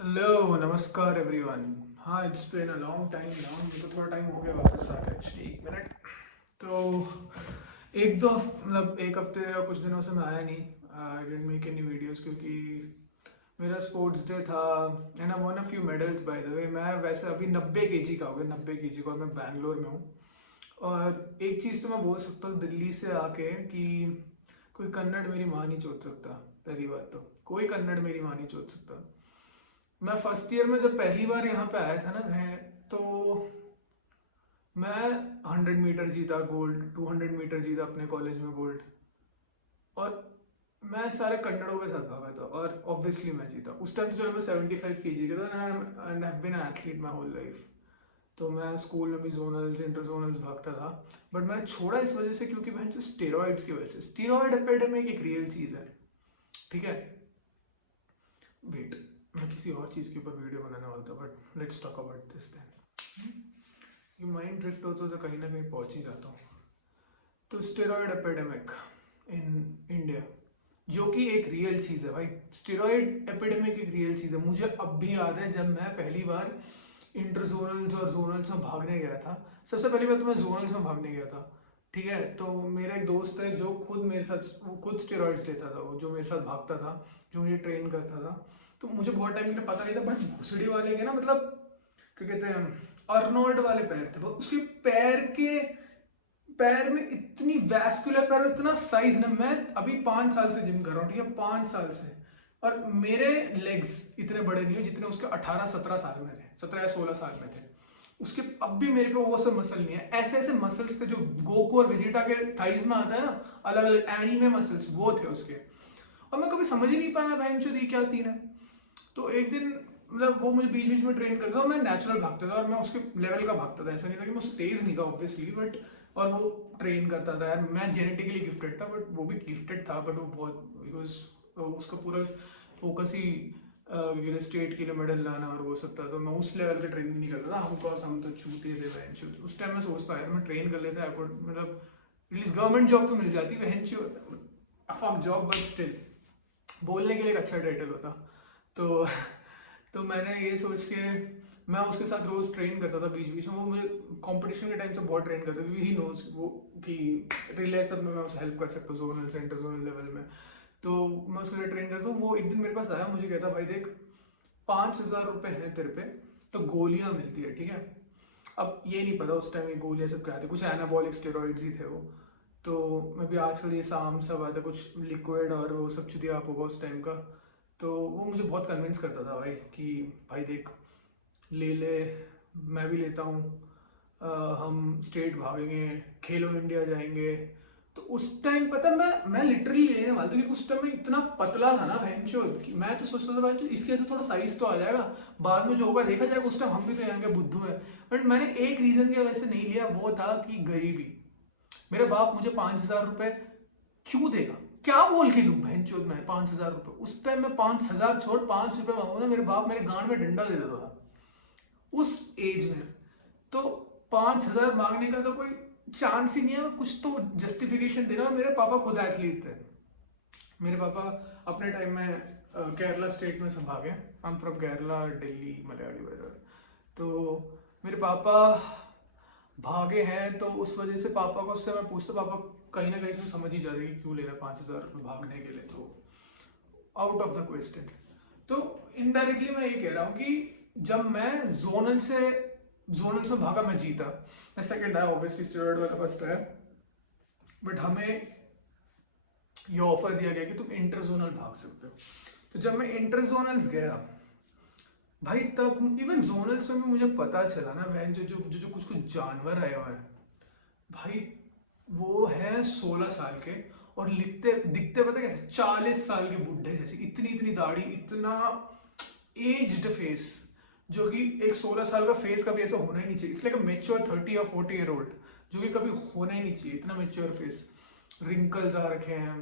Hello नमस्कार everyone. हाँ, it's been a long time now. मुझे तो थोड़ा टाइम हो गया वापस आके, एक्चुअली 1 मिनट। तो मतलब एक हफ्ते या कुछ दिनों से मैं आया नहीं। I didn't make any videos क्योंकि मेरा स्पोर्ट्स डे था and I von a few medals. Bye the वे, मैं वैसे अभी 90 kg का हो गया, 90 kg का, और मैं बैंगलोर में हूँ। और एक चीज़ तो मैं बोल सकता हूँ दिल्ली से आके कि कोई कन्नड़ मेरी माँ नहीं चोद सकता। पहली बात तो कोई कन्नड़ मेरी माँ नहीं चोद सकता। मैं फर्स्ट ईयर में जब पहली बार यहाँ पे आया था ना मैं, तो मैं 100 मीटर जीता गोल्ड, 200 मीटर जीता अपने कॉलेज में गोल्ड। और मैं सारे कन्नड़ों के साथ भागा था और ऑब्वियसली मैं जीता। उस टाइम तो चलो मैं 75 kg का था and have been athlete my whole life. तो मैं स्कूल में भी जोनल्स इंटर जोनल्स भागता था। बट मैंने छोड़ा इस वजह से क्योंकि मैं जो स्टेरॉइड्स की वजह से, स्टेरॉइड एपिडेमिक एक रियल चीज़ है। ठीक है, वेट, मैं किसी और चीज़ के ऊपर वीडियो बनाने वाला था, but let's talk about this then. ये माइंड ड्रिफ्ट होता तो कहीं ना कहीं पहुंच ही जाता हूँ। तो स्टेरॉयड एपिडेमिक इन इंडिया, जो कि एक रियल चीज़ है भाई। स्टेरॉयड एपिडेमिक एक रियल चीज़ है। मुझे अब भी याद है जब मैं पहली बार इंटर जोनल्स और जोनल्स में भागने गया था। सबसे पहली बार तो मैं जोनल्स में भागने गया था। ठीक है, तो मेरा एक दोस्त है जो खुद मेरे साथ, वो खुद स्टेरॉइड्स लेता था, वो जो मेरे साथ भागता था, जो मुझे ट्रेन करता था। तो मुझे बहुत टाइम के लिए पता नहीं था, बट घुसड़ी वाले के ना, मतलब क्या कहते हैं, अर्नोल्ड वाले पैर थे। उसके पैर में इतनी वैस्कुलर, पैर में इतना साइज ना। मैं अभी 5 साल से जिम कर रहा हूँ, ठीक है, 5 साल से। और मेरे लेग्स इतने बड़े नहीं है जितने उसके 18-17 साल में थे, 17 या 16 साल में थे उसके। अब भी मेरे पे वो सब मसल नहीं है। ऐसे ऐसे मसल्स थे जो गोकू और वेजिटा के थाइज में आता है ना, अलग अलग एनीमे मसल्स, वो थे उसके। और मैं कभी समझ ही नहीं पाया बहन चोद ये क्या सीन है। तो एक दिन, मतलब वो मुझे बीच बीच में ट्रेन करता था, मैं नेचुरल भागता था और मैं उसके लेवल का भागता था। ऐसा नहीं था कि मैं उससे तेज नहीं था ऑब्वियसली, बट और वो ट्रेन करता था यार। मैं जेनेटिकली गिफ्टेड था, बट वो भी गिफ्टेड था, बट वो बहुत, बिकॉज उसका पूरा फोकस ही स्टेट के लिए मेडल लाना और वो सब था। तो मैं उस लेवल का ट्रेनिंग नहीं करता था। हमको हम तो छूते थे बहन चोद। उस टाइम मैं सोचता यार मैं ट्रेन कर लेता, मतलब एटलीस्ट गवर्नमेंट जॉब तो मिल जाती बहन चोद, फक जॉब, बट स्टिल बोलने के लिए एक अच्छा टाइटल होता। तो तो मैंने ये सोच के मैं उसके साथ रोज ट्रेन करता था बीच बीच में। वो मुझे कंपटीशन के टाइम से बहुत ट्रेन करता था क्योंकि ही नोज वो कि रिले सब में मैं उसे हेल्प कर सकता हूँ, जोनल से इंटर जोनल लेवल में। तो मैं उसके साथ ट्रेन करता हूँ। वो एक दिन मेरे पास आया, मुझे कहता भाई देख, 5,000 रुपये है तेरे पे, तो गोलियां मिलती है, ठीक है। अब ये नहीं पता उस टाइम ये गोलियां सब क्या थे, कुछ एनाबॉलिक स्टेरॉइड्स ही थे वो। तो मैं भी आजकल ये साम सब आता, कुछ लिक्विड और वो सब चुतिया आप होगा उस टाइम का। तो वो मुझे बहुत कन्विंस करता था भाई कि भाई देख, ले ले, मैं भी लेता हूँ, हम स्टेट भागेंगे, खेलो इंडिया जाएंगे। तो उस टाइम पता, मैं लिटरली लेने वाला था क्योंकि उस टाइम में इतना पतला था ना भैंचोद कि मैं तो सोचता था भाई इसके ऐसे थोड़ा साइज तो आ जाएगा, बाद में जो होगा देखा जाएगा। उस टाइम हम भी तो यंग बुद्धू है। बट मैंने एक रीजन की वजह से नहीं लिया, वो था कि गरीबी। मेरे बाप मुझे 5,000 रुपए क्यों देगा, क्या बोल के लूं बहन चोद मैं 5,000 रुपए। उस टाइम में 5,000 छोड़ 5 रुपए मांगू ना, मेरे बाप मेरे गांड में डंडा दे देता था उस एज में। तो 5,000 मांगने का तो कोई चांस ही नहीं है। कुछ तो जस्टिफिकेशन देना। मेरे पापा खुद एथलीट थे। मेरे पापा अपने टाइम में केरला स्टेट में संभागे। I am from Kerala, Delhi, Malayali weather. तो मेरे पापा भागे हैं, तो उस वजह से पापा को, उससे मैं पूछता, पापा कहीं ना कहीं से समझ ही जा रहे कि क्यों ले रहा है 5,000 रुपये भागने के लिए, तो आउट ऑफ द क्वेश्चन। तो इनडायरेक्टली मैं ये कह रहा हूँ कि जब मैं जोनल से भागा, मैं जीता, मैं सेकंड आया, ऑब्वियसली स्टेरॉइड वाला फर्स्ट आया। बट हमें ये ऑफर दिया गया कि तुम इंटर जोनल भाग सकते हो। तो जब मैं इंटर जोनल्स गया भाई, तब इवन जोनल्स में भी मुझे पता चला ना भाई, जो कुछ कुछ जानवर आए हुए हैं भाई, वो है 16 साल के और लिखते दिखते पता कैसे, 40 साल के बुढ़े जैसे, इतनी इतनी दाढ़ी, इतना एज्ड फेस। जो कि एक 16 साल का फेस कभी ऐसा होना ही नहीं चाहिए। इसलिए मेच्योर 30 या 40 ईयर ओल्ड, जो कि कभी होना ही नहीं चाहिए इतना मेच्योर फेस। रिंकल्स आ रखे हैं,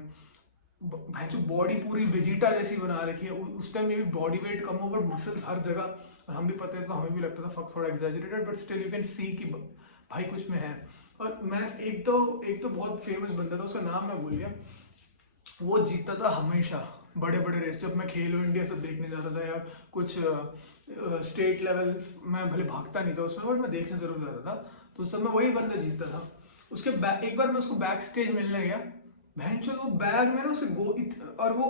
भाई जो बॉडी पूरी वेजिटा जैसी बना रखी है। उस टाइम में भी बॉडी वेट कम हो, बट मसल्स हर जगह। और हम भी पता है तो हमें भी लगता था फक थोड़ा exaggerated, but still you can see कि भाई कुछ में है। और मैं एक तो बहुत फेमस बंदा था, उसका नाम मैं भूल गया, वो जीतता था हमेशा बड़े बड़े रेस, जब मैं खेलो इंडिया सब देखने जाता था या कुछ स्टेट लेवल, मैं भले भागता नहीं था उसमें बट मैं देखने जरूर जाता था, तो उस समय वही बंदा जीतता था। उसके एक बार मैं उसको बैक स्टेज मिलने गया, बहन चो वो बैग में ना उसके और वो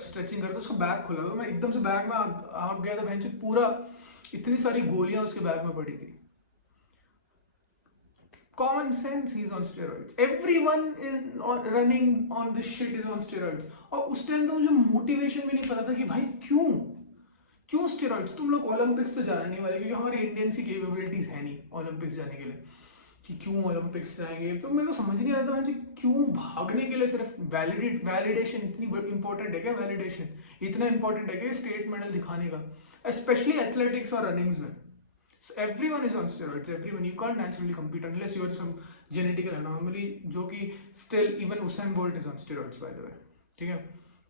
स्ट्रेचिंग करते उसका बैग खुला, तो मैं एकदम से बैग में आग गया था, बहन चो पूरा इतनी सारी गोलियां उसके बैग में पड़ी थी। Common sense, he's on steroids. Everyone is running on this shit is on steroids. और उस टाइम तो मुझे मोटिवेशन भी नहीं पता था कि भाई क्यों स्टेरॉइड्स। तुम लोग ओलंपिक्स तो जाने नहीं वाले क्योंकि हमारे इंडियंस की कैपेबिलिटीज है नहीं ओलंपिक्स जाने के लिए, कि क्यों ओलंपिक्स जाएंगे। तो मेरे को समझ नहीं आता मुझे क्यों भागने के लिए सिर्फ वैलिडेशन इतनी इंपॉर्टेंट है क्या? वैलिडेशन इतना इंपॉर्टेंट है क्या स्टेट मेडल दिखाने का, स्पेशली एथलेटिक्स और रनिंग्स में। So everyone is on steroids. Everyone, you can't naturally compete unless you are some genetical anomaly, जो कि still even Usain Bolt is on steroids by the way, ठीक है।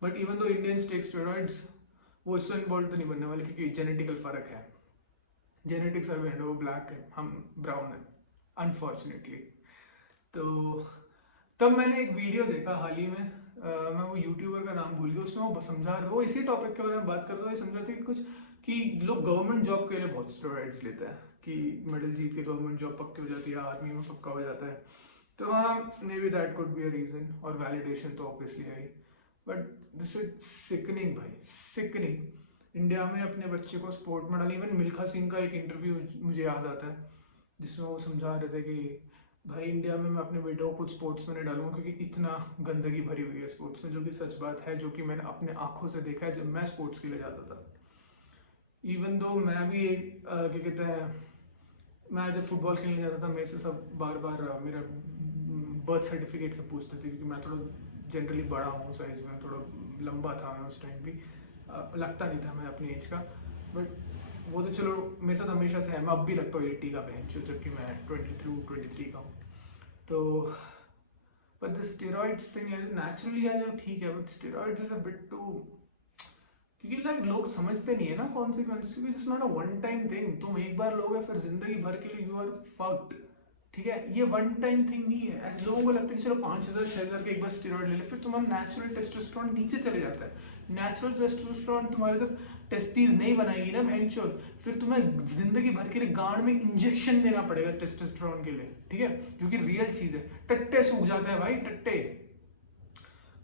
But even though Indians take steroids, वो Usain Bolt तो नहीं बनने वाले क्योंकि जेनेटिकल फर्क है। जेनेटिक्स अभी है, वो ब्लैक है, हम ब्राउन है अनफॉर्चुनेटली। तो तब मैंने एक वीडियो देखा हाल ही में, मैं वो यूट्यूबर का नाम भूल गया, उसमें वो समझा रहा, वो इसी टॉपिक के बारे में बात कर रहा था, समझा था कि कुछ कि लोग गवर्नमेंट जॉब के लिए बहुत स्टेरॉइड्स लेते हैं कि मेडल जीत के गवर्नमेंट जॉब पक्की हो जाती है, आर्मी में पक्का हो जाता है। तो हाँ, maybe that could be a reason, और वैलिडेशन तो ऑब्वियसली है ही, बट दिस इज सिकनिंग भाई, सिकनिंग। इंडिया में अपने बच्चे को स्पोर्ट में डाल, इवन मिल्खा सिंह का एक इंटरव्यू मुझे याद आता है जिसमें वो समझा रहे थे कि भाई इंडिया में मैं अपने बेटे को कुछ स्पोर्ट्स में नहीं डालूंगा क्योंकि इतना गंदगी भरी हुई है स्पोर्ट्स में, जो कि सच बात है, जो कि मैंने अपने आंखों से देखा है जब मैं स्पोर्ट्स के लिए जाता था। इवन दो मैं भी एक क्या कहते हैं, मैं जब फुटबॉल खेलने जाता था मेरे से सब बार बार मेरा बर्थ सर्टिफिकेट से पूछते थे क्योंकि मैं थोड़ा जनरली बड़ा हूँ साइज में, थोड़ा लंबा था मैं उस टाइम भी, लगता नहीं था मैं अपनी एज का, बट वो तो चलो मेरे साथ हमेशा से है, मैं अब भी लगता हूँ 80 का बहन चो, जबकि मैं 23 का हूँ। तो but the steroids thing naturally है जो ठीक है, but steroids is a bit too, क्योंकि लाइक लोग समझते नहीं है ना कॉन्सिक्वेंसेस, क्योंकि it's not a one time thing. तुम एक बार लोगे फिर जिंदगी भर के लिए यू आर फक्ड, ठीक है। ये वन टाइम थिंग नहीं है। लोगों को लगता है कि चलो 5,000 6,000 के एक बार स्टेरॉइड ले ले, फिर तुम्हारा नेचुरल टेस्टोस्टेरोन नीचे चले जाता है। नेचुरल टेस्टोस्टेरोन तुम्हारे जब टेस्टीज नहीं बनाएगी ना भैंचोद, फिर तुम्हें जिंदगी भर के लिए गांड में इंजेक्शन देना पड़ेगा टेस्टोस्टेरोन के लिए, ठीक है, जो कि रियल चीज है। टट्टे सूख जाते हैं भाई, टट्टे।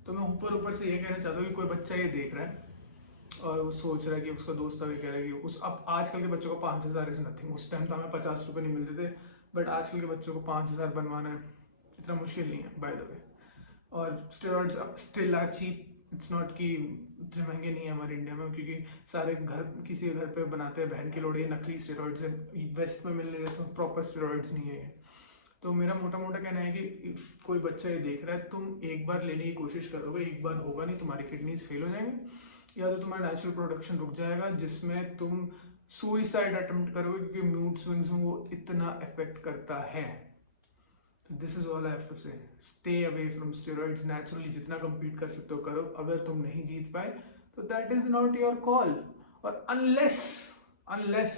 तो मैं ऊपर से ये कहना चाहता हूँ कि कोई बच्चा ये देख रहा है और वो सोच रहा है कि उसका दोस्त अभी कह रहा है कि उस अब आजकल के बच्चों को 5,000 इज नथिंग। उस टाइम तो हमें 50 रुपये नहीं मिलते थे, बट आजकल के बच्चों को 5,000 बनवाना इतना मुश्किल नहीं है बाय द वे। और steroids still are cheap, it's not कि इतने महंगे नहीं है हमारे इंडिया में, क्योंकि सारे घर किसी के घर पे बनाते हैं बहन के लोड़े नकली स्टेरॉइड्स है, वेस्ट में मिलने जैसे प्रॉपर स्टेरॉइड्स नहीं है। तो मेरा मोटा कहना है कि कोई बच्चा ये देख रहा है, तुम एक बार लेने की कोशिश करोगे, एक बार होगा नहीं, तुम्हारी किडनीज फेल हो जाएंगी, या तो तुम्हारा नेचुरल प्रोडक्शन रुक जाएगा जिसमें तुम सुइसाइड अटेम्प्ट करोगे, क्योंकि मूड स्विंग्स में वो इतना इफेक्ट करता है। तो this is all I have to say, stay away from steroids. Naturally जितना कम्पीट कर सकते हो करो, अगर तुम नहीं जीत पाए तो that is not your call. और अनलेस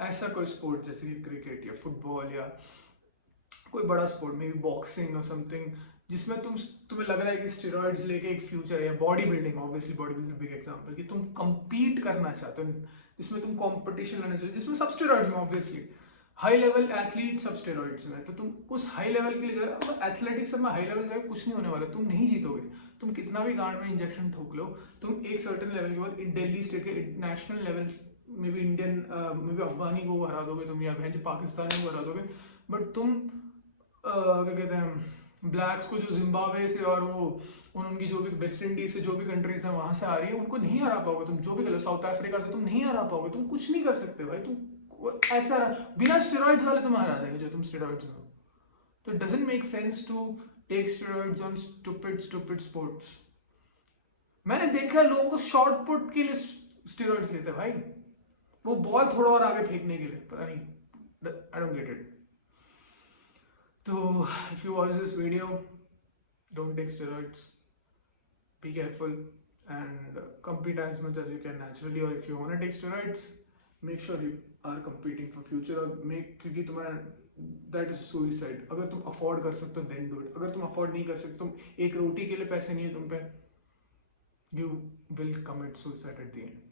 ऐसा कोई स्पोर्ट जैसे कि क्रिकेट या फुटबॉल या कोई बड़ा स्पोर्ट में भी बॉक्सिंग और समथिंग जिसमें तुम्हें लग रहा है कि स्टेरॉइड्स लेके एक फ्यूचर है, body building, obviously body building big example, कि तुम compete करना चाहते हो, जिसमें तुम कंपटीशन लेना चाहिए, जिसमें सब स्टेरॉइड्स में ऑब्वियसली हाई लेवल एथलीट सब स्टेरॉइड्स में, तो तुम उस हाई लेवल के लिए जाओ। एथलेटिक्स में हाई लेवल जाए कुछ नहीं होने वाला, तुम नहीं जीतोगे। तुम कितना भी गांड में इंजेक्शन ठोक लो, तुम एक सर्टेन लेवल के बाद दिल्ली स्टेट के नेशनल लेवल में भी इंडियन में भी अफगानी को हरा दोगे तुम, या जो पाकिस्तानी को हरा दोगे, बट तुम क्या कहते हैं ब्लैक्स को जो जिम्बाब्वे से और वो उनकी जो भी वेस्ट इंडीज से जो भी कंट्रीज है वहां से आ रही है, उनको नहीं हरा पाओगे तुम। जो भी कर लो, साउथ अफ्रीका से तुम नहीं हरा पाओगे, तुम कुछ नहीं कर सकते भाई। तुम ऐसा बिना स्टेरॉइड्स वाले तुम्हें हरा देंगे जो तुम स्टेरॉइड्स में हो। तो it doesn't make sense to take steroids on stupid sports. मैंने देखा है लोगों को शॉर्ट पुट के लिए स्टेरॉइड्स लेते हैं भाई, वो बॉल थोड़ा और आगे फेंकने के लिए, पता नहीं, I don't get it. So if you watch this video, don't take steroids, be careful and compete as much as you can naturally, or if you want to take steroids, make sure you are competing for future, or क्योंकि तुम्हारा that is suicide। अगर तुम afford कर सकते हो then do it, अगर तुम afford नहीं कर सकते, तुम एक रोटी के लिए पैसे नहीं है तुम पे, you will commit suicide at the end.